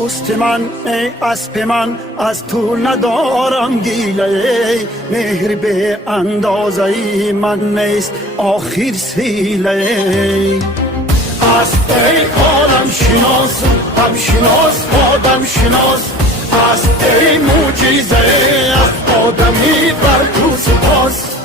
دوست من ای اسب من از تو ندارم گیله، مهر به اندازه من نیست آخر سیله. اسب ای عالم شناس، هم شناس آدم شناس، اسب ای معجزه از آدمی بر تو سپاس.